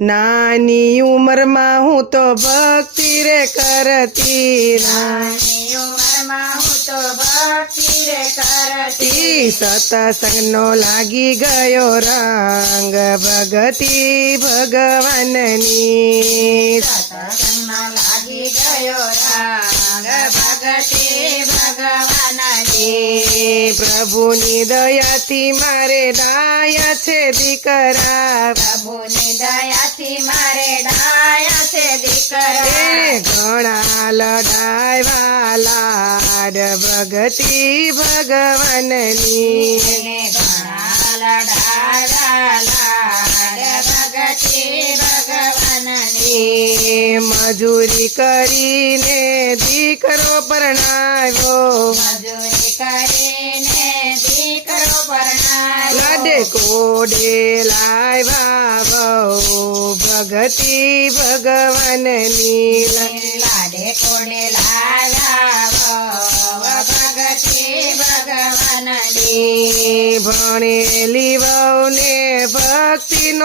નાની ઉંમરમાં હું તો ભક્તિ રે કરતી, નાની ઉંમરમાં હું તો ભક્તિ રે કરતી, સત્સંગનો લાગી ગયો રંગ ભગતી ભગવાનની, સત્સંગનો લાગી ગયો રંગ ભક્તિ ભગવાનની, પ્રભુની દયાથી મારે ડાયા છે દીકરા, પ્રભુની દયાથી મારે ડાયા છે દીકરા, ઘણા લડાવ્યા લાડ ભગતિ ભગવાનની, ઘણા લડાવ્યા લાડ ભક્તિ ભગવાનની, મજૂરી કરીને દીકરો પરણાવ્યો, મજૂરી કરીને દીકરો પરણાવ્યો, લાડે કોડે લાવ્યા બહુ ભગતિ ભગવાનની, લાડે કોડે લાવ્યા ભક્તિ ભગવાનની, ભણેલી વહુને ભક્તિનો